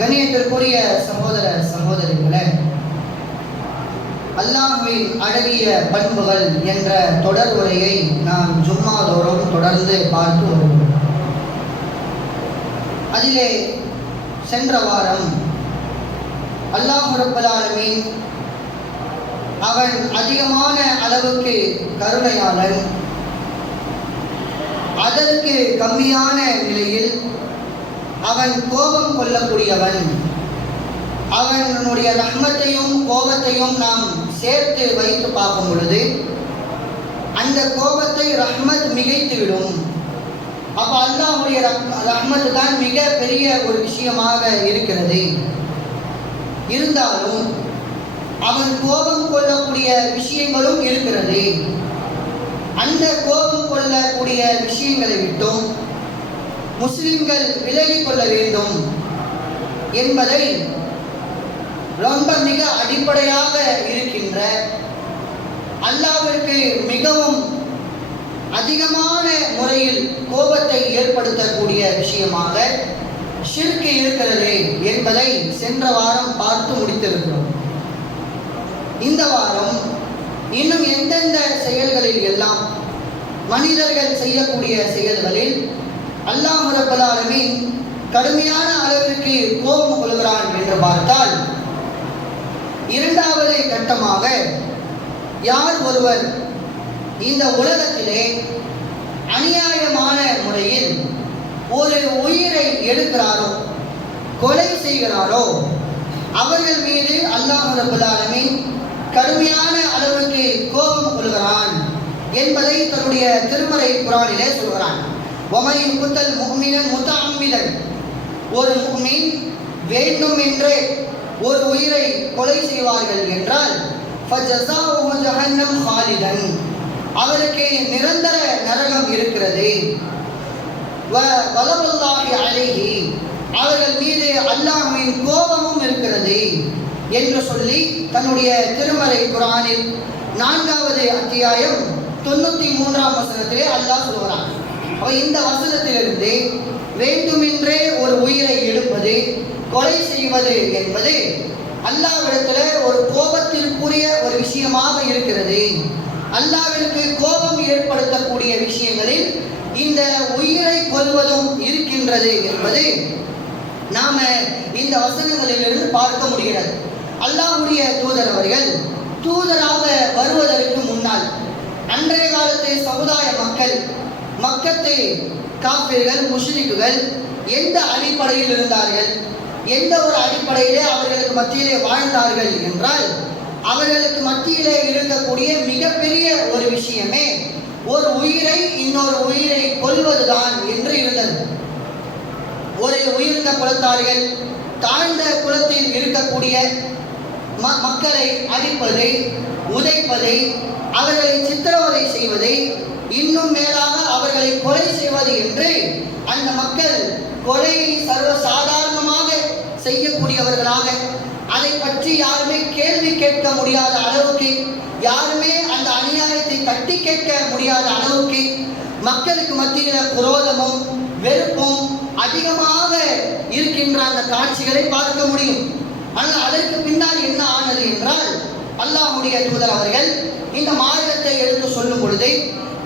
கண்ணியத்திற்குரிய சகோதர சகோதரிகளே அல்லாஹுவின் அழகிய பண்புகள் என்ற தொடர் உரையை நாம் ஜும்மாதோறும் தொடர்ந்து பார்த்து வருகிறோம். அதிலே சென்ற வாரம் அல்லாஹ் ரப்பல் அவன் அதிகமான அளவுக்கு கருணையாளன் அதற்கு கம்மியான நிலையில் அவன் கோபம் கொள்ளக்கூடியவன். அவனுடைய ரஹ்மத்தையும் கோபத்தையும் நாம் சேர்த்து வைத்து பார்க்கும் பொழுது அந்த கோபத்தை ரஹ்மத் மிகைத்துவிடும். அப்போ அல்லாஹுடைய ரஹ்மத் தான் மிக பெரிய ஒரு விஷயமாக இருக்கிறது. இருந்தாலும் அவன் கோபம் கொள்ளக்கூடிய விஷயங்களும் இருக்கிறது. அந்த கோபம் கொள்ளக்கூடிய விஷயங்களை விட்டும் முஸ்லிம்கள் விலகிக் கொள்ள வேண்டும் என்பதை ரொம்ப மிக அடிப்படையாக இருக்கின்ற அல்லாவிற்கு மிகவும் அதிகமான முறையில் கோபத்தை ஏற்படுத்தக்கூடிய விஷயமாக ஷிர்க் இருக்கிறது என்பதை சென்ற வாரம் பார்த்து முடித்திருக்கிறோம். இந்த வாரம் இன்னும் எந்தெந்த செயல்களில் எல்லாம் மனிதர்கள் செய்யக்கூடிய செயல்களில் அல்லாஹ் ரபுல்லாலமின் கடுமையான அளவிற்கு கோபம் கொள்கிறான் என்று பார்த்தால் இரண்டாவது கட்டமாக யார் ஒருவர் இந்த உலகத்திலே அநியாயமான முறையில் ஒரு உயிரை எடுக்கிறாரோ கொலை செய்கிறாரோ அவர்கள் மீது அல்லாஹ் ரபுல்லாலமின் கடுமையான அளவுக்கு கோபம் கொள்கிறான் என்பதை தன்னுடைய திருமறை குரானிலே சொல்கிறான். ஒமை குத்தல் முஹ்மினன் முத்தஅம்மிதன் ஒரு முஹ்மின் வேண்டும் என்றே ஒரு உயிரை கொலை செய்வார்கள் என்றால் ஃபஜஸாஉஹு ஜஹன்னம் ஹாலிதன். அவருக்கு நிரந்தர நரகம் இருக்கிறது. வ வலவல்லாஹி அழகி அவர்கள் மீது அல்லாஹின் கோபமும் இருக்கிறது என்று சொல்லி தன்னுடைய திருமலை குரானில் நான்காவது அத்தியாயம் தொண்ணூத்தி மூன்றாம் வசனத்திலே அல்லாஹ் சொல்கிறான். இந்த வசனத்திலிருந்து வேண்டுமென்றே ஒரு உயிரை எடுப்பது கொலை செய்வது என்பது அல்லாவிடத்துல ஒரு கோபத்திற்குரிய ஒரு விஷயமாக இருக்கிறது. அல்லாவிற்கு கோபம் ஏற்படுத்தக்கூடிய விஷயங்களில் இந்த உயிரை கொல்வதும் இருக்கின்றது என்பது நாம இந்த வசனங்களிலிருந்து பார்க்க முடிகிறது. அல்லாஹ்வுடைய தூதர் அவர்கள் தூதராக வருவதற்கு முன்னால் அன்றைய காலத்து சமுதாய மக்கள் மக்கத்து காப்பீர்கள் முஷ்ரிக்குகள் எந்த அடிப்படையில் இருந்தார்கள்? எந்த ஒரு அடிப்படையிலே அவர்களுக்கு மத்தியிலே வாழ்ந்தார்கள் என்றால் அவர்களுக்கு மத்தியிலே இருக்கக்கூடிய மிகப்பெரிய ஒரு விஷயமே ஒரு உயிரை இன்னொரு உயிரை கொல்வதுதான் என்று இருந்தது. ஒரு உயர்ந்த குலத்தார்கள் தாழ்ந்த குலத்தில் இருக்கக்கூடிய ம- மக்களை அடிப்பதை உதைப்பதை அவர்களை சித்திரவதை செய்வதை இன்னும் மேலாக அவர்களை கொலை செய்வது என்று அந்த மக்கள் கொலையை சர்வ சாதாரணமாக செய்யக்கூடியவர்களாக அதை பற்றி யாருமே கேள்வி கேட்க முடியாத அளவுக்கு யாருமே அந்த அநியாயத்தை தட்டி கேட்க முடியாத அளவுக்கு மக்களுக்கு மத்தியில் குரோதமும் வெறுப்பும் அதிகமாக இருக்கின்ற அந்த காட்சிகளை பார்க்க முடியும். ஆனால் அதற்கு பின்னால் என்ன ஆனது என்றால் அல்லாஹுடைய தூதர் அவர்கள் இந்த மார்க்கத்தை எடுத்து சொல்லும் பொழுது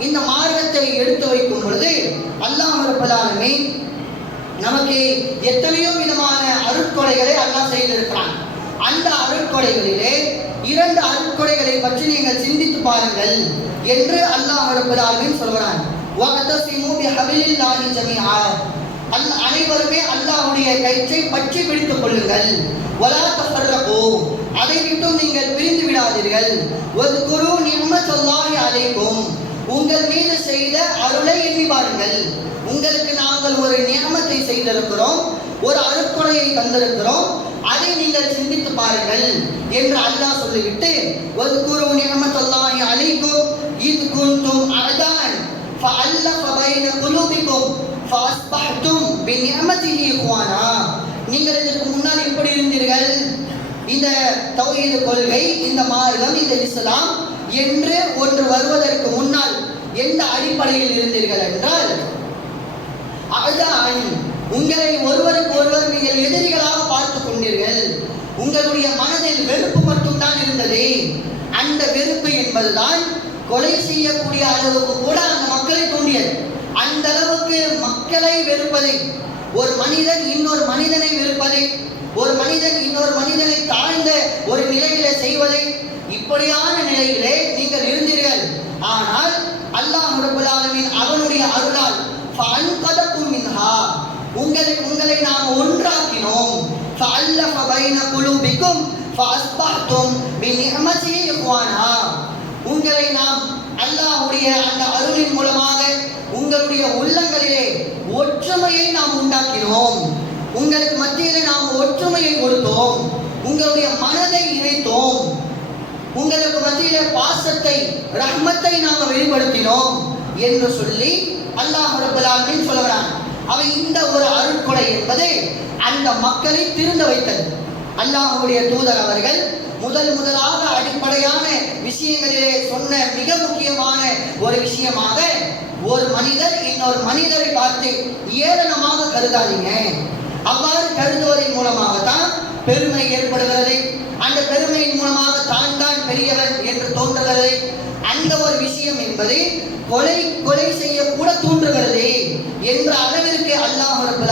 இந்த மார்க்கத்தை எடுத்து வைக்கும் பொழுது அல்லாஹ் இருப்பதாலுமே நமக்கு எத்தனையோ விதமான அருட்கொலைகளை அல்லாஹ் செய்திருக்கிறான். அந்த அருட்கொலைகளிலே இரண்டு அருட்கொலைகளை பற்றி நீங்கள் சிந்தித்து பாருங்கள் என்று அல்லாஹ் இருப்பதாலுமே சொல்கிறான். அல் அனைவருமே அல்லாஹ்வுடைய கயிற்றை பற்றி பிடித்துக் கொள்ளுங்கள் வலா தஃபர்ரகு அதை விட்டும் நீங்கள் பிரிந்து விடாதீர்கள் வத்குரு நிஅமத்துல்லாஹி அலைக்கும் உங்கள் மீது செய்த அருளை எண்ணி பாருங்கள் உங்களுக்கு நாங்கள் ஒரு நியமத்தை செய்திருக்கிறோம் ஒரு அருட்கொலையை தந்திருக்கிறோம் அதை நீங்கள் சிந்தித்து பாருங்கள் என்று அல்லாஹ் சொல்லிவிட்டு ஒரு குரு நியமத்தல்லாஹி அலைக்கும் இது குந்தும் அதான் فألف بين قلوبكم فأصبحتم بنعمته إخوانا நீங்கள் இதற்கு முன்னால் எப்படி இருந்தீர்கள்? இந்த தௌஹீது கொள்கை இந்த மார்க்கம் இந்த இஸ்லாம் என்று ஒன்று வருவதற்கு முன்னால் எந்த அடிப்படையில் இருந்தீர்கள் என்றால் அதுதான் உங்களை ஒருவருக்கு ஒருவர் நீங்கள் எதிரிகளாக பார்த்து உங்களுடைய மனதில் வெறுப்பு மட்டும்தான் இருந்தது. அந்த வெறுப்பு என்பதுதான் கொலை செய்யக்கூடிய அளவுக்கு கூட அந்த மக்களை தூண்டியது. அந்த அளவுக்கு மக்களை வெறுப்பதை ஒரு மனிதன் இன்னொரு மனிதனை வெறுப்பதை ஒரு மனிதன் இன்னொரு மனிதனை தாழ்ந்த ஒரு நிலையில செய்வதை இப்படியான நிலையிலே நீங்கள் இருந்தீர்கள். ஆனால் அல்லாஹ் ரப்பல் அவனுடைய அருளால் ஃபஅன்கதக்கும் மின்ஹா உங்களை உங்களை நாம் ஒன்றாக்கினோம். فألف بين قلوبكم فأصبحتم بنعمته إخوانا உங்களை நாம் அல்லாஹ்வுடைய அந்த அருளின் மூலமாக உங்களுடைய உள்ளங்களிலே ஒற்றுமையை நாம் உண்டாக்கினோம். உங்களுக்கு மத்தியிலே நாம் ஒற்றுமையை கொடுத்தோம். உங்களுடைய மனதை இணைத்தோம். உங்களுக்கு மத்தியிலே பாசத்தை ரஹ்மத்தை நாம் வெளிப்படுத்தினோம் என்று சொல்லி அல்லாஹ் அப்படின்னு சொல்லுகிறான். அவை இந்த ஒரு அருட்கொடை என்பது அந்த மக்களை திருந்த வைத்தது. அல்லாஹுடைய தூதர் அவர்கள் முதல் முதலாக அடிப்படையான விஷயங்களிலே சொன்ன மிக முக்கியமான ஒரு விஷயமாக ஒரு மனிதர் இன்னொரு மனிதரை பார்த்து ஏளனமாக கருதாதீங்க. அவ்வாறு கருதுவதன் மூலமாக தான் பெருமை ஏற்படுகிறது. அந்த பெருமையின் மூலமாக தான் தான் பெரியவன் என்று தோன்றுகிறது. அந்த ஒரு விஷயம் என்பது கொலை கொலை செய்ய கூட தூண்டுகிறது என்ற அளவிற்கு அல்லாஹ் ரப்பல்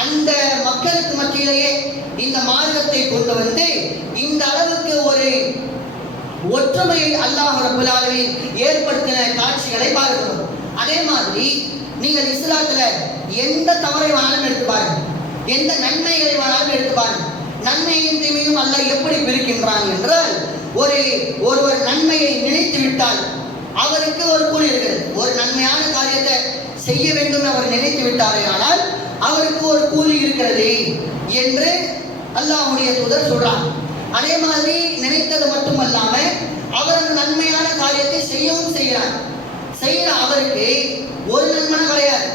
அந்த மக்களுக்கு மத்தியிலேயே இந்த மார்க்கத்தை கொண்டு வந்து இந்த அளவுக்கு ஒரு ஒற்றுமையை அல்லாஹ் ரப்பல் ஏற்படுத்தின காட்சிகளை பார்க்கிறோம். அதே மாதிரி நீங்கள் இஸ்லாத்துல எந்த தவறை வேணாலும் எடுத்து பாருங்க. எந்த நன்மைகளை வேணாலும் எடுத்து பாருங்க. நன்மையும் தீமையும் அல்லாஹ் எப்படி பிரிக்கின்றான் என்றால் ஒரு ஒருவர் நன்மையை நினைத்து விட்டால் அவருக்கு ஒரு கூலி இருக்கிறது. ஒரு நன்மையான காரியத்தை செய்ய வேண்டும் அவர் நினைத்து விட்டாரே ஆனால் அவருக்கு ஒரு கூலி இருக்கிறது என்று அல்லாஹ்வுடைய தூதர் சொல்றான். அதே மாதிரி நினைத்தது மட்டுமல்லாம அவர் அந்த நன்மையான காரியத்தை செய்யவும் செய்கிறார். செய்யற அவருக்கு ஒரு நன்மை கிடையாது.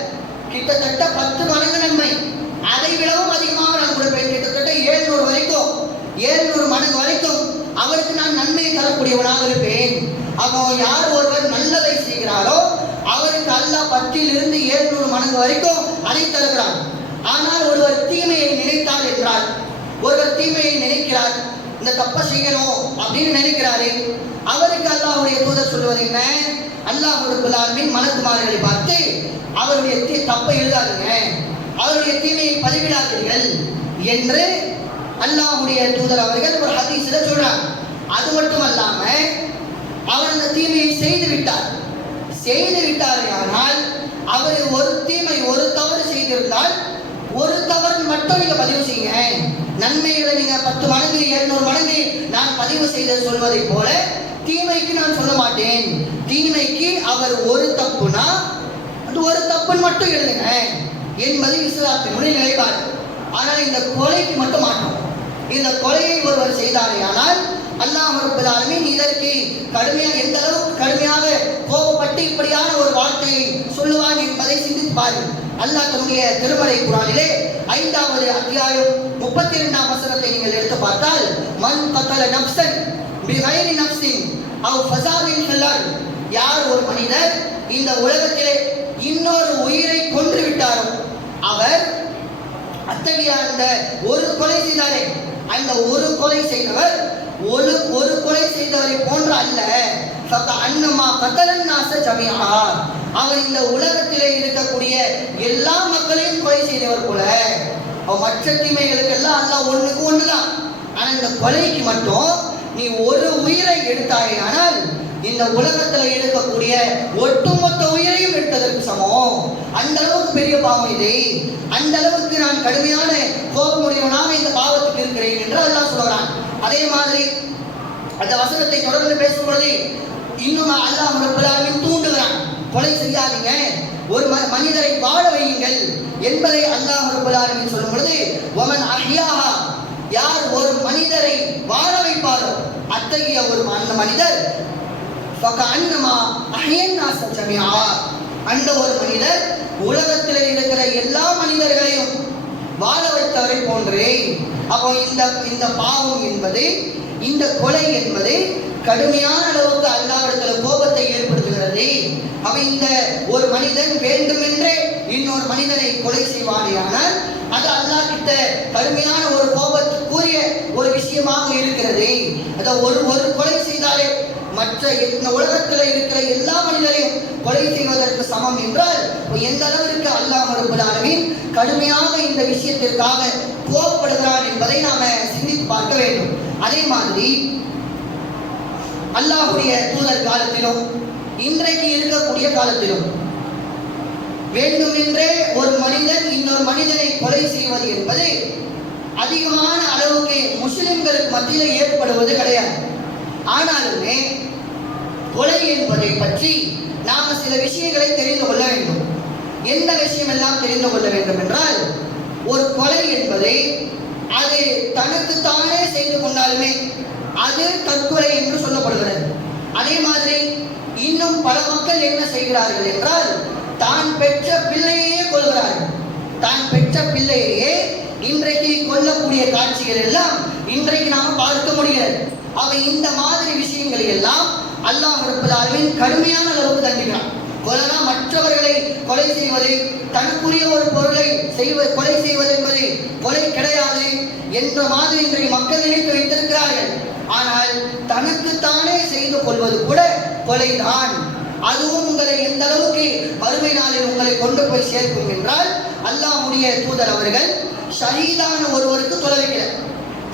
கிட்டத்தட்ட பத்து மடங்கு நன்மை. அதை விடவும் அதிகமாக நான் கொடுப்பேன். கிட்டத்தட்ட ஏழ்நூறு வரைக்கும் ஏழ்நூறு மடங்கு வரைக்கும் அவருக்கு நான் நன்மையை தரக்கூடியவனாக இருப்பேன். அப்போ யார் ஒருவர் நல்லதை செய்கிறாரோ அவருக்கு அல்ல பத்திலிருந்து ஏழ்நூறு மடங்கு வரைக்கும் அதை தருகிறான் ஆனால் ஒருவர் தீமையை நினைத்தார் என்றால் ஒருவர் தீமையை நினைக்கிறார் இந்த தப்பை செய்யணும் அப்படின்னு நினைக்கிறாரு அவருக்கு அல்லாஹ்வுடைய தூதர் சொல்வது என்ன? அல்லாஹ் ரபுல்லாலுமின் மலக்குமார்களை பார்த்து அவருடைய தீ- தப்பை எழுதாதுங்க. அவருடைய தீமையை பதிவிடாதீர்கள் என்று அல்லாஹ்வுடைய தூதர் அவர்கள் ஒரு ஹதீஸில் சொல்றாங்க அது மட்டும் அல்லாம அவர் அந்த தீமையை செய்து விட்டார். செய்து விட்டார் ஆனால் அவர் ஒரு தீமை ஒரு தவறு செய்திருந்தால் ஒரு தவறு மட்டும் நீங்க பதிவு செய்யுங்க. நன்மைகளை நீங்க பத்து மடங்கு இருநூறு மடங்கு நான் பதிவு செய்த சொல்வதை போல தீமைக்கு நான் சொல்ல மாட்டேன். தீமைக்கு அவர் ஒரு தப்புனா அது ஒரு தப்புன்னு மட்டும் எழுதுங்க. என்பது இஸ்லாத்தினுடைய நிலைப்பாடு. ஆனால் இந்த கொலைக்கு மட்டும் மாட்டோம். இந்த கொலையை ஒருவர் செய்தாரே ஆனால் அல்லாஹ் ரப்பல் இதற்கு கடுமையாக எந்த அளவுக்கு கடுமையாக கோபப்பட்டு இப்படியான ஒரு வார்த்தையை சொல்லுவான் என்பதை சிந்தித்து பாருங்கள் அல்லாஹ் தன்னுடைய திருமலை குரானிலே ஐந்தாவது அத்தியாயம் முப்பத்தி இரண்டாம் வசனத்தை நீங்கள் எடுத்து பார்த்தால் மன் கத்தல நப்சன் பிகைரி நப்சின் அவ் ஃபசாதின் ஃபில் யார் ஒரு மனிதர் இந்த உலகத்திலே இன்னொரு உயிரை கொன்று விட்டாரோ அவர் அத்தகைய அந்த ஒரு கொலை செய்தாரே. அந்த ஒரு கொலை செய்தவர் ஒரு ஒரு கொலை செய்தவரை போன்ற அல்ல. ஃபக அன்னமா கத்தலன் நாச ஜமியா அவர் இந்த உலகத்திலே இருக்கக்கூடிய எல்லா மக்களையும் கொலை செய்தவர் போல அவன் மற்ற தீமைகளுக்கெல்லாம் எல்லாம் ஒண்ணுக்கு ஒண்ணுதான். ஆனா இந்த கொலைக்கு மட்டும் நீ ஒரு உயிரை எடுத்தாயே ஆனால் இந்த உலகத்துல இருக்கக்கூடிய ஒட்டுமொத்த உயிரையும் எடுத்ததற்கு சமம். அந்த அளவுக்கு பெரிய பாவம் இது. அந்த அளவுக்கு நான் கடுமையான கோபமுடையவனாக இந்த பாவத்துக்கு இருக்கிறேன் என்று அல்லாஹ் சொல்றான். அதே மாதிரி அந்த வசனத்தை தொடர்ந்து பேசும் பொழுது இன்னும் அல்லாஹ் தூண்டுகிறான். கொலை செய்யாதீங்க ஒரு ம- மனிதரை வாழ வையுங்கள் என்பதை அல்லாஹ் ரப்பல் சொல்லும் பொழுது ஒமன் அஹ்யாஹா யார் ஒரு மனிதரை வாழ வைப்பாரோ அத்தகைய ஒரு அந்த மனிதர் அண்ணமா அஹ்யன் நாஸ ஜமீஆ. அந்த ஒரு மனிதர் உலகத்தில் இருக்கிற எல்லா மனிதர்களையும் வாழ வைத்தவரை போன்றே அப்போ இந்த இந்த பாவம் என்பது இந்த கொலை என்பது கடுமையான அளவுக்கு அல்லாவிடத்தில் கோபத்தை ஏற்படுத்தும் ஏற்படுத்துகிறது அப்ப இந்த ஒரு மனிதன் வேண்டுமென்றே இன்னொரு மனிதனை கொலை செய்வானேயானால் அது அல்லாஹ் கிட்ட கடுமையான ஒரு கோபத்துக்குரிய ஒரு விஷயமாக இருக்கிறது. அதை ஒரு ஒரு கொலை செய்தாலே மற்ற இந்த உலகத்தில் இருக்கிற எல்லா மனிதரையும் கொலை செய்வதற்கு சமம் என்றால் எந்த அளவிற்கு அல்லாஹ் ரப்பல் கடுமையாக இந்த விஷயத்திற்காக கோபப்படுகிறான் என்பதை நாம சிந்தித்து பார்க்க வேண்டும். அதே மாதிரி அல்லாஹுடைய தூதர் காலத்திலும் இன்றைக்கு இருக்கக்கூடிய காலத்திலும் வேண்டுமென்றே ஒரு மனிதன் இன்னொரு மனிதனை கொலை செய்வது என்பது அதிகமான அளவுக்கு முஸ்லிம்களுக்கு மத்தியில் ஏற்படுவது கிடையாது. ஆனாலுமே கொலை என்பதை பற்றி நாம் சில விஷயங்களை தெரிந்து கொள்ள வேண்டும். எந்த விஷயம் எல்லாம் தெரிந்து கொள்ள வேண்டும் என்றால் ஒரு கொலை என்பதை அது தனக்குத்தானே செய்து கொண்டாலுமே அது தற்கொலை என்று சொல்லப்படுகிறது. அதே மாதிரி இன்னும் பல மக்கள் என்ன செய்கிறார்கள் என்றால் தான் பெற்ற பிள்ளையே கொள்கிறார்கள் தான் பெற்ற பிள்ளையையே இன்றைக்கு கொல்லக்கூடிய காட்சிகள் எல்லாம் இன்றைக்கு நாம் பார்க்க முடிகிறது. அவை இந்த மாதிரி விஷயங்களை எல்லாம் அல்லாஹ் ரப்பல் கடுமையான அளவுக்கு தண்டிக்கிறான். கொலைனா மற்றவர்களை கொலை செய்வது தனக்குரிய ஒரு பொருளை செய்வ கொலை செய்வது என்பது கொலை கிடையாது என்ற மாதிரி இன்றைய மக்கள் நினைத்து வைத்திருக்கிறார்கள். ஆனால் தனக்குத்தானே செய்து கொள்வது கொலைதான் அதுவும் உங்களை எந்த அளவுக்கு வறுமை நாளில் உங்களை கொண்டு போய் சேர்க்கும் என்றால் அல்லாஹ்வுடைய தூதர் அவர்கள் ஷஹீதான ஒருவருக்கு தொலைவிக்கிறார்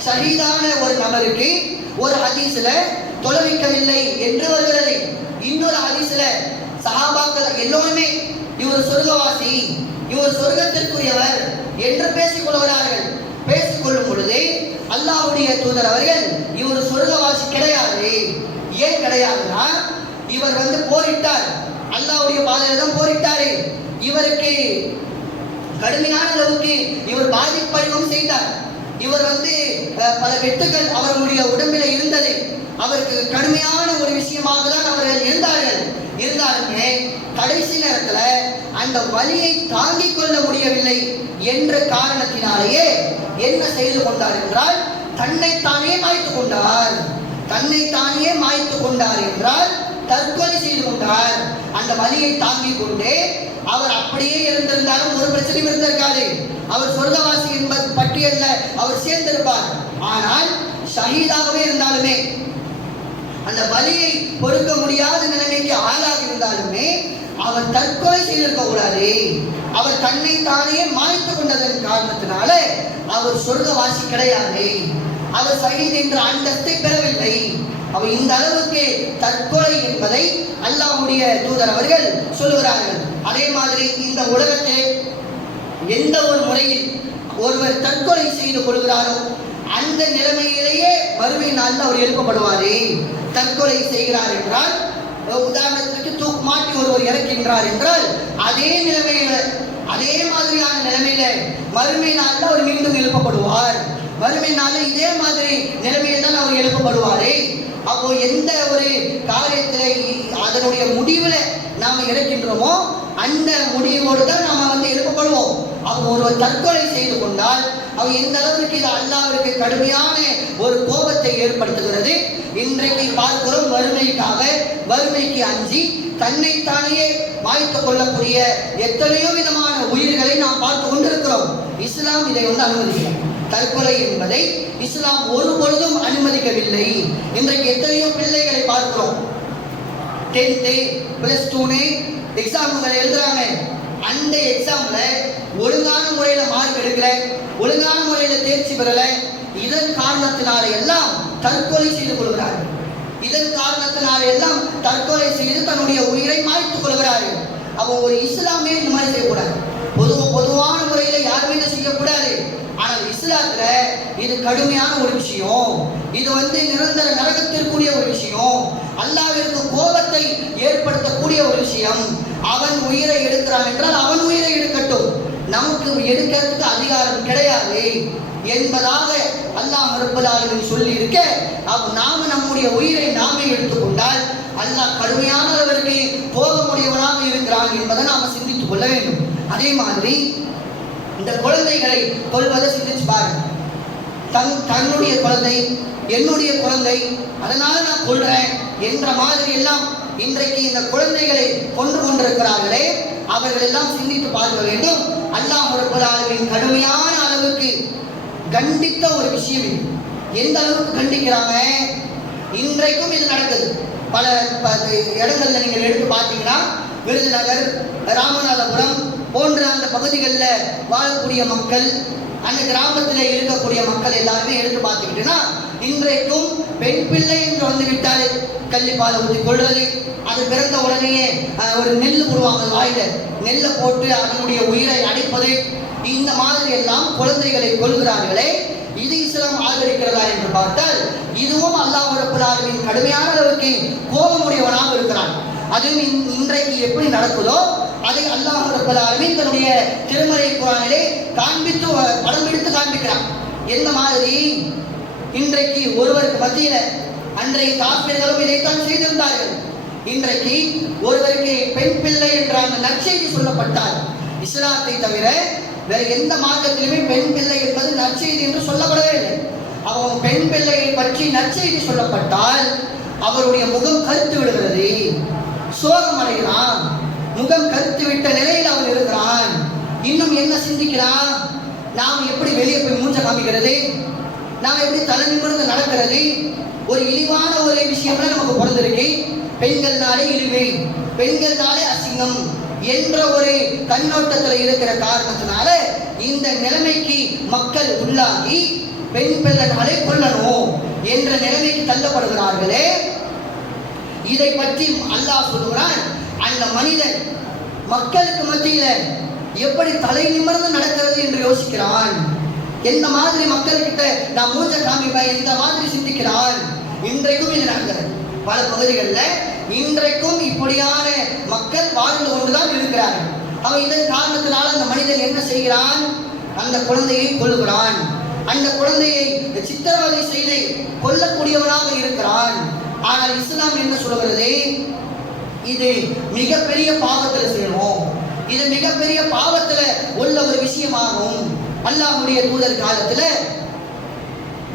ஷஹீதான ஒரு நபருக்கு ஒரு ஹதீஸ்ல தொலைவிக்கவில்லை என்று வருகிறது. இன்னொரு ஹதீஸ்ல சஹாபாக்கள் எல்லோருமே இவர் சொர்க்கவாசி இவர் சொர்க்கத்திற்குரியவர் என்று பேசிக் கொள்கிறார்கள் பேசிக் கொள்ளும் பொழுது அல்லாஹ்வுடைய தூதர் அவர்கள் இவர் சொர்க்கவாசி கிடையாது. ஏன் கிடையாதுன்னா இவர் வந்து போரிட்டார். அல்லாவுடைய பாதையில தான் போரிட்டாரு. இவருக்கு கடுமையான அளவுக்கு இவர் பாதிப்படைவும் செய்தார். இவர் வந்து பல வெட்டுகள் அவர்களுடைய உடம்பில் இருந்தது. அவருக்கு கடுமையான ஒரு விஷயமாக தான் அவர்கள் இருந்தார்கள். இருந்தாலுமே கடைசி நேரத்துல அந்த வலியை தாங்கிக் கொள்ள முடியவில்லை என்ற காரணத்தினாலேயே என்ன செய்து கொண்டார் என்றால் தன்னைத்தானே மாய்த்து கொண்டார். தன்னை தானே மாய்த்து கொண்டார் என்றால் தற்கொலை செய்து கொண்டார். அந்த வலியை தாங்கிக் கொண்டே அவர் அப்படியே இருந்திருந்தாலும் ஒரு பிரச்சனையும் இருந்திருக்காது. அவர் சொர்க்கவாசி என்பது பட்டியல்ல அவர் சேர்ந்திருப்பார். ஆனால் ஷஹீதாகவே இருந்தாலுமே அந்த வலியை பொறுக்க முடியாத நிலைமைக்கு ஆளாக இருந்தாலுமே அவர் தற்கொலை செய்திருக்க கூடாது. அவர் தன்னை தானே மாய்த்து கொண்டதன் காரணத்தினால அவர் சொர்க்கவாசி கிடையாது. அவர் சகித் என்ற அந்தஸ்தை பெறவில்லை. அவர் இந்த அளவுக்கு தற்கொலை என்பதை அல்லாஹ்வுடைய தூதர் அவர்கள் சொல்லுகிறார்கள். அதே மாதிரி இந்த உலகத்தில் எந்த ஒரு முறையில் ஒருவர் தற்கொலை செய்து கொள்கிறாரோ அந்த நிலைமையிலேயே மறுமை நாளில் அவர் எழுப்பப்படுவாரே. தற்கொலை செய்கிறார் என்றால் உதாரணத்திற்கு தூக்கு மாட்டி ஒருவர் இறக்கின்றார் என்றால் அதே நிலைமையில அதே மாதிரியான நிலைமையில மறுமை நாளில் அவர் மீண்டும் எழுப்பப்படுவார். வறுமைனால இதே மாதிரி நிலைமையில் தான் அவர் எழுப்பப்படுவாரே. அப்போ எந்த ஒரு காரியத்தில் அதனுடைய முடிவில் நாம் இறக்கின்றோமோ அந்த முடிவோடு தான் நாம் வந்து எழுப்பப்படுவோம். அப்போ ஒருவர் தற்கொலை செய்து கொண்டால் அவர் எந்த அளவுக்கு இது அல்லாவிற்கு கடுமையான ஒரு கோபத்தை ஏற்படுத்துகிறது இன்றைக்கு பார்க்கிறோம் வறுமைக்காக வறுமைக்கு அஞ்சி தன்னைத்தானே வாய்த்து கொள்ளக்கூடிய எத்தனையோ விதமான உயிர்களை நாம் பார்த்து கொண்டிருக்கிறோம். இஸ்லாம் இதை வந்து அனுமதிக்கிறார் தற்கொலை என்பதை இஸ்லாம் ஒரு பொழுதும் அனுமதிக்கவில்லை. இன்றைக்கு எத்தனையோ பிள்ளைகளை பார்க்கிறோம். டென்த்து ப்ளஸ் டூனு எக்ஸாம்கள் எழுதுறாங்க. அந்த எக்ஸாம்ல ஒழுங்கான முறையில மார்க் எடுக்கல ஒழுங்கான முறையில தேர்ச்சி பெறல. இதன் காரணத்தினால எல்லாம் தற்கொலை செய்து கொள்கிறார்கள். இதன் காரணத்தினால எல்லாம் தற்கொலை செய்து தன்னுடைய உயிரை மாய்த்துக் கொள்கிறார்கள். அப்போ ஒரு இஸ்லாமே இந்த மாதிரி செய்யக்கூடாது. பொது பொதுவான முறையில யார் மீது செய்யக்கூடாது? ஆனால் இஸ்லாத்துல இது கடுமையான ஒரு விஷயம். இது வந்து நிரந்தர நரகத்திற்குரிய ஒரு விஷயம். அல்லாவிற்கு கோபத்தை ஏற்படுத்தக்கூடிய ஒரு விஷயம். அவன் உயிரை எடுக்கிறான் என்றால் அவன் உயிரை எடுக்கட்டும். நமக்கு எடுக்கிறதுக்கு அதிகாரம் கிடையாது என்பதாக அல்லாஹ் ரப்பல் சொல்லி இருக்க அவ் நாம நம்முடைய உயிரை நாமே எடுத்துக்கொண்டால் அல்லாஹ் கடுமையான போக முடியவனாக இருக்கிறான் என்பதை நாம சிந்தித்துக் கொள்ள வேண்டும். அதே மாதிரி இந்த குழந்தைகளை கொள்வதை சிந்திச்சு பாருங்க தன் தன்னுடைய குழந்தை என்னுடைய குழந்தை அதனால நான் கொள்றேன் என்ற மாதிரி எல்லாம் இன்றைக்கு இந்த குழந்தைகளை கொண்டு கொண்டிருக்கிறார்களே அவர்கள் எல்லாம் சிந்தித்து பார்க்க வேண்டும். அல்லாஹ் ரப்பல் கடுமையான அளவுக்கு கண்டித்த ஒரு விஷயம் இது. எந்த அளவுக்கு கண்டிக்கிறாங்க? இன்றைக்கும் இது நடக்குது. பல ப- இடங்கள்ல நீங்கள் எடுத்து பார்த்தீங்கன்னா விருதுநகர் ராமநாதபுரம் போன்ற அந்த பகுதிகளில் வாழக்கூடிய மக்கள் அந்த கிராமத்தில் இருக்கக்கூடிய மக்கள் எல்லாருமே எடுத்து பார்த்துக்கிட்டோன்னா இன்றைக்கும் பெண் பிள்ளை என்று வந்து விட்டால் கள்ளிப்பாலை ஊற்றி கொள்வது அது பிறந்த உடனேயே ஒரு நெல் போடுவாங்க வாயில. நெல்லை போட்டு அதனுடைய உயிரை அடைப்பது இந்த மாதிரி எல்லாம் குழந்தைகளை கொள்கிறார்களே இது இஸ்லாம் ஆதரிக்கிறதா என்று பார்த்தால் இதுவும் அல்லாஹ் ரப்பல் கடுமையான அளவுக்கு கோபமுடையவனாக இருக்கிறான். அதுவும் இன்- இன்றைக்கு எப்படி நடக்குதோ அதை அல்லாஹ் ரப்பல் ஆலமீன் தன்னுடைய திருமறை குரானிலே காண்பித்து படம் எடுத்து காண்பிக்கிறான். எந்த மாதிரி? இன்றைக்கு ஒருவருக்கு மத்தியில அன்றைய காப்பியர்களும் இதைத்தான் செய்திருந்தார்கள். இன்றைக்கு ஒருவருக்கு பெண் பிள்ளை என்ற அந்த நற்செய்தி சொல்லப்பட்டார் இஸ்லாத்தை தவிர வேற எந்த மார்க்கத்திலுமே பெண் பிள்ளை என்பது நற்செய்தி என்று சொல்லப்படவே இல்லை. அவன் பெண் பிள்ளையை பற்றி நற்செய்தி சொல்லப்பட்டால் அவருடைய முகம் கருத்து விடுகிறது சோகம் அடைகிறான். முகம் கருத்து விட்ட நிலையில் அவன் இருக்கிறான். இன்னும் என்ன சிந்திக்கிறான்? நாம் எப்படி வெளியே போய் மூஞ்ச காமிக்கிறது? நாம் எப்படி தலை நிமிர்ந்து நடக்கிறது? ஒரு இழிவான ஒரு விஷயம்ல நமக்கு பிறந்திருக்கு. பெண்கள்னாலே இழிவு பெண்கள்னாலே அசிங்கம் என்ற ஒரு கண்ணோட்டத்தில் இருக்கிற காரணத்தினால இந்த நிலைமைக்கு மக்கள் உள்ளாகி பெண் பிள்ளைனாலே கொள்ளணும் என்ற நிலைமைக்கு தள்ளப்படுகிறார்களே. இதை பற்றி அல்லாஹ் சொல்லுகிறான் அந்த மனிதன் மக்களுக்கு மத்தியில எப்படி தலை நிமிர்ந்து நடக்கிறது என்று யோசிக்கிறான்? எந்த மாதிரி மக்கள்கிட்ட நான் மூஞ்ச காமிப்பேன் எந்த மாதிரி சிந்திக்கிறான்? இன்றைக்கும் இது நடக்கிறது பல பகுதிகளில் இன்றைக்கும் இப்படியான மக்கள் வாழ்ந்து கொண்டுதான் இருக்கிறார்கள். அவன் இதன் காரணத்தினால் அந்த மனிதன் என்ன செய்கிறான்? அந்த குழந்தையை கொள்கிறான் அந்த குழந்தையை சித்திரவதை செய்து கொல்லக்கூடியவனாக இருக்கிறான். ஆனால் இஸ்லாம் என்ன சொல்கிறது இது மிகப்பெரிய பாவத்தில் செய்யணும் இது மிகப்பெரிய பாவத்துல உள்ள ஒரு விஷயமாகும். அல்லாஹுடைய தூதர் காலத்துல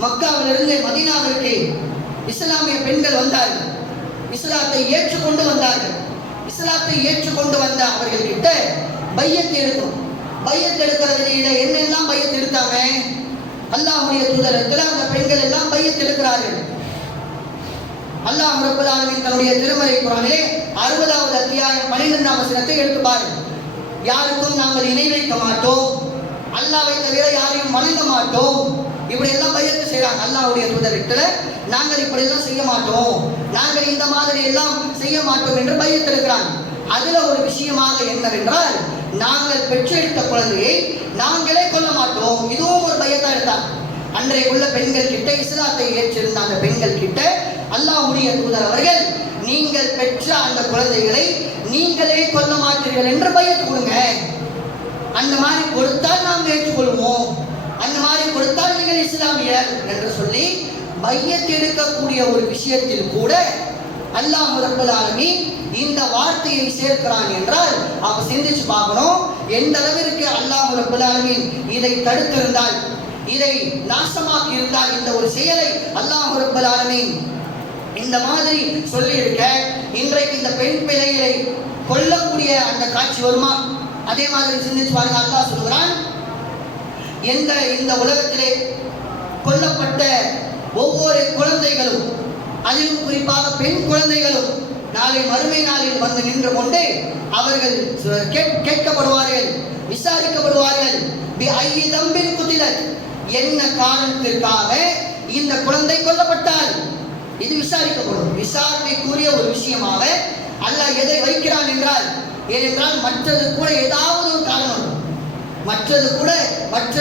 மக்காவிலிருந்து மதினாவிற்கு இஸ்லாமிய பெண்கள் வந்தார்கள். இஸ்லாத்தை ஏற்றுக்கொண்டு வந்தார்கள். இஸ்லாத்தை ஏற்றுக்கொண்டு வந்த அவர்கள் கிட்ட பையத்தை எடுத்தோம். பையத்தை எடுக்கிறதுல என்னெல்லாம் பையத்தை எடுத்தாங்க? அல்லாஹ்வுடைய தூதரத்தில் அந்த பெண்கள் எல்லாம் பையத்தை எடுக்கிறார்கள். அல்லாஹ் ரப்பல் தன்னுடைய திருமறை குரானிலே அறுபதாவது அத்தியாயம் பனிரெண்டாம் வசனத்தை எடுத்து பாருங்கள் யாருக்கும் நாங்கள் இணை வைக்க மாட்டோம். அல்லாவை தவிர யாரையும் வணங்க மாட்டோம். இப்படி எல்லாம் பயத்து செய்றாங்க. அல்லாஹ்வுடைய தூதரிடத்துல நாங்கள் இப்படி எல்லாம் செய்ய மாட்டோம். நாங்கள் இந்த மாதிரி எல்லாம் செய்ய மாட்டோம் என்று பையத்து இருக்கிறாங்க. அதுல ஒரு விஷயமாக என்னவென்றால் நாங்கள் பெற்றெடுத்த குழந்தையை நாங்களே கொல்ல மாட்டோம். இதுவும் ஒரு பயத்தான் எடுத்தாங்க அன்றைய உள்ள பெண்கள் கிட்ட இஸ்லாத்தை ஏற்றிருந்த அந்த பெண்கள் கிட்ட அல்லாஹ்வுடைய தூதர் அவர்கள் நீங்கள் பெற்ற அந்த குழந்தைகளை நீங்களே கொல்ல மாட்டீர்கள் என்று பயிர் கொடுங்க. அந்த மாதிரி கொடுத்தால் நாம் ஏற்றுக்கொள்வோம். அந்த மாதிரி கொடுத்தால் நீங்கள் இஸ்லாமியர் என்று சொல்லி மையத்தை எடுக்கக்கூடிய ஒரு விஷயத்தில் கூட அல்லாஹ் ரப்பல் இந்த வார்த்தையை சேர்க்கிறான் என்றால் அவ சிந்திச்சு பார்க்கணும். எந்த அளவிற்கு அல்லாஹ் ரப்பல் ஆலமீன் இதை தடுத்திருந்தால் இதை நாசமாக்கி இருந்தால் இந்த ஒரு செயலை அல்லாஹ் ரப்பல் இந்த மாதிரி சொல்லியிருக்க இன்றைக்கு இந்த பெண் பிள்ளைகளை கொல்லக்கூடிய அந்த காட்சி வருமா? அதே மாதிரி சிந்திச்சு பாருங்க அல்லாஹ் சொல்கிறான் எந்த இந்த உலகத்திலே கொல்லப்பட்ட ஒவ்வொரு குழந்தைகளும் அதிலும் குறிப்பாக பெண் குழந்தைகளும் நாளை மறுமை நாளில் வந்து நின்று கொண்டு அவர்கள் கேட்- கேட்கப்படுவார்கள் விசாரிக்கப்படுவார்கள். பி தம்பின் குதிலத். என்ன காரணத்திற்காக இந்த குழந்தை கொல்லப்பட்டால் இது விசாரிக்கப்படும். விசாரணைக்குரிய ஒரு விஷயமாக அல்லாஹ் எதை வைக்கிறான் என்றால் ஏனென்றால் மற்றது கூட ஏதாவது ஒரு காரணம். மற்றது கூட மற்ற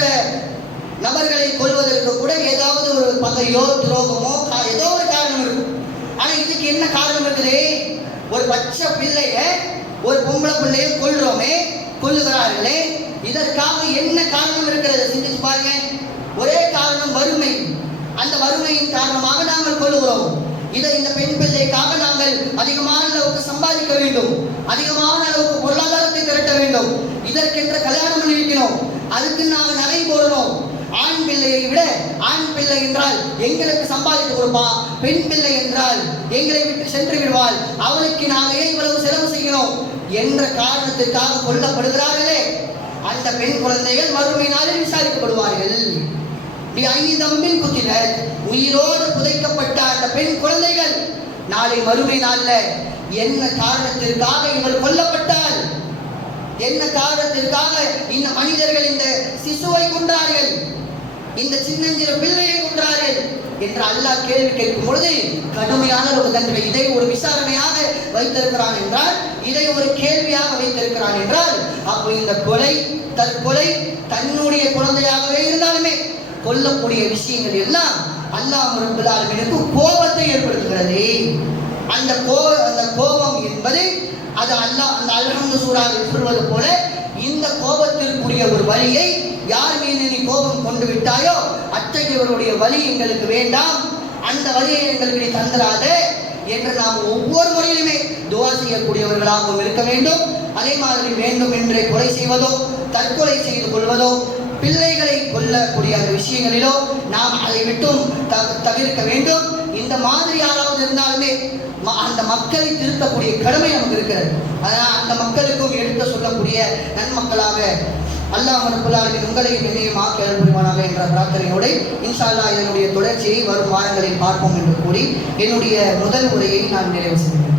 நபர்களை கொள்வதற்கு கூட ஏதாவது ஒரு பகையோ துரோகமோ ஏதோ ஒரு காரணம் இருக்கும். ஆனா இதுக்கு என்ன காரணம் இருக்குது? ஒரு பச்சை பிள்ளைய ஒரு பொம்பளை பிள்ளைய கொள்றோமே கொள்ளுகிறார்களே இதற்காக என்ன காரணம் இருக்கிறது? சிந்திச்சு பாருங்க. ஒரே காரணம் வறுமை. அந்த வறுமையின் காரணமாக நாங்கள் கொள்ளுகிறோம் இதை இந்த பெண் பிள்ளைக்காக நாங்கள் அதிகமான அளவுக்கு சம்பாதிக்க வேண்டும். அதிகமான அளவுக்கு பொருளாதாரத்தை திரட்ட வேண்டும். இதற்கென்ற கல்யாணம் பண்ணி அதுக்கு நாங்கள் நகை போடணும் ஆண் பிள்ளையை விட ஆண் பிள்ளை என்றால் எங்களுக்கு சம்பாதித்து கொடுப்பான் பெண் பிள்ளை என்றால் எங்களை விட்டு சென்று விடுவாள். அவளுக்கு நாங்கள் ஏன் இவ்வளவு செலவு செய்கிறோம்? என்ற காரணத்திற்காக கொல்லப்படுகிறார்களே. அந்த பெண் குழந்தைகள் மறுமையினாலே விசாரிக்கப்படுவார்கள். உயிரோடு புதைக்கப்பட்ட அந்த பெண் குழந்தைகள். நாளை மறுமை நாள்ல என்ன காரணத்திற்காக இவள் கொல்லப்பட்டால் என்ன காரணத்திற்காக இந்த மனிதர்கள் இந்த சிசுவை கொன்றார்கள்? இந்த சின்னஞ்சிறு பிள்ளையை கொன்றார்கள்? என்று அல்லாஹ் கேள்வி கேட்கும் பொழுது கடுமையான ஒரு தண்டனை இதை ஒரு விசாரணையாக வைத்திருக்கிறான் என்றால் இதை ஒரு கேள்வியாக வைத்திருக்கிறான் என்றால் அப்போ இந்த கொலை தற்கொலை தன்னுடைய குழந்தையாகவே இருந்தாலுமே கொல்லக்கூடிய விஷயங்கள் எல்லாம் அல்லாஹ் ரப்பல் ஆலமீனுக்கு கோபத்தை ஏற்படுத்துகிறது. அந்த கோ அந்த கோபம் என்பது அது அல்லாஹ் அந்த அல்ஹம்து சூறாவை சொல்வது போல இந்த கோபத்திற்குரிய ஒரு வழியை யார் மீது நீ கோபம் கொண்டு விட்டாயோ அத்தகையவருடைய வழி எங்களுக்கு வேண்டாம். அந்த வழியை எங்களுக்கு நீ தந்துடாதே என்று நாம் ஒவ்வொரு முறையிலுமே துவா செய்யக்கூடியவர்களாகவும் இருக்க வேண்டும். அதே மாதிரி வேண்டும் என்றே கொலை செய்வதோ தற்கொலை செய்து கொள்வதோ பிள்ளைகளை கொல்லக்கூடிய அந்த விஷயங்களிலோ நாம் அதை விட்டும் த- தவிர்க்க வேண்டும். இந்த மாதிரி யாராவது இருந்தாலுமே அந்த மக்களை திருத்தக்கூடிய கடமை நமக்கு இருக்கிறது. அதனால் அந்த மக்களுக்கும் எடுத்து சொல்லக்கூடிய நன்மக்களாக அல்லாஹ் ரபுல்லாலின் உங்களை நினைவு மாக்க புரிவானாக என்ற பிரார்த்தனையோடு இன்ஷால்லா இதனுடைய தொடர்ச்சியை வரும் வாரங்களில் பார்ப்போம் என்று கூறி என்னுடைய முதல் உரையை நான் நிறைவு செய்கிறேன்.